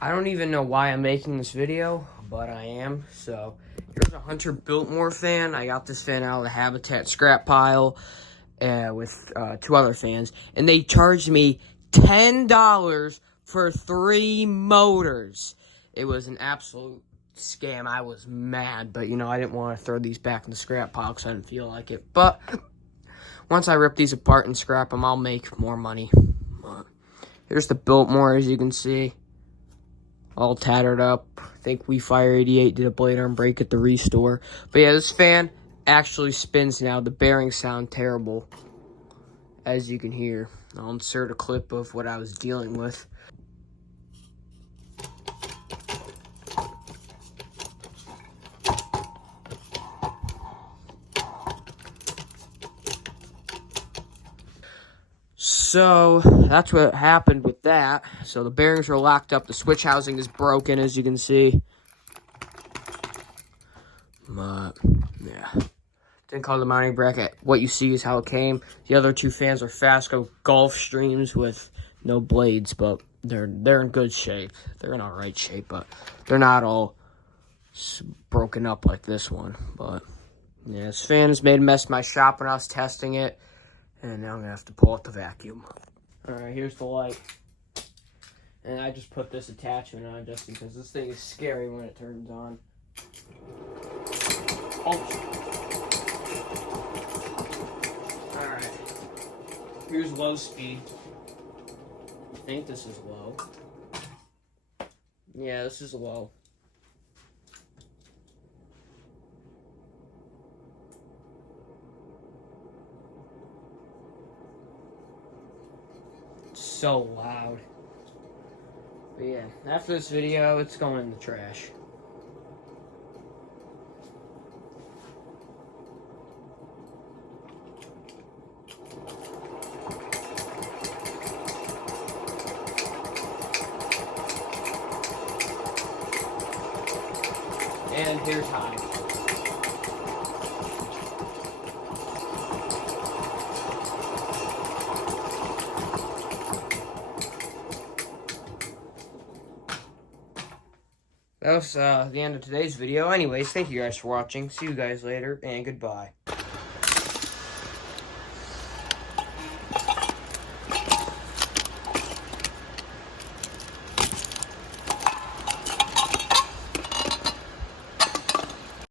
I don't even know why I'm making this video, but I am. So here's a Hunter Biltmore fan. I got this fan out of the Habitat scrap pile with two other fans, and they charged me $10 for 3 motors. It was an absolute scam. I was mad, but I didn't want to throw these back in the scrap pile because I didn't feel like it. But once I rip these apart and scrap them, I'll make more money. Here's the Biltmore, as you can see. All tattered up. I think WeFire 88 did a blade arm break at the restore. But yeah, this fan actually spins now. The bearings sound terrible, as you can hear. I'll insert a clip of what I was dealing with. So that's what happened with that. So the bearings are locked up. The switch housing is broken, as you can see. But yeah, didn't call the mounting bracket. What you see is how it came. The other two fans are Fasco Gulfstreams with no blades, but they're in good shape. They're in all right shape, but they're not all broken up like this one. But yeah, this fan has made a mess in my shop when I was testing it. And now I'm going to have to pull out the vacuum. Alright, here's the light. And I just put this attachment on just because this thing is scary when it turns on. Oh. Alright. Here's low speed. I think this is low. Yeah, this is low. So loud. But yeah, after this video, it's going in the trash. And here's Hive. That was the end of today's video. Anyways, thank you guys for watching. See you guys later, and goodbye.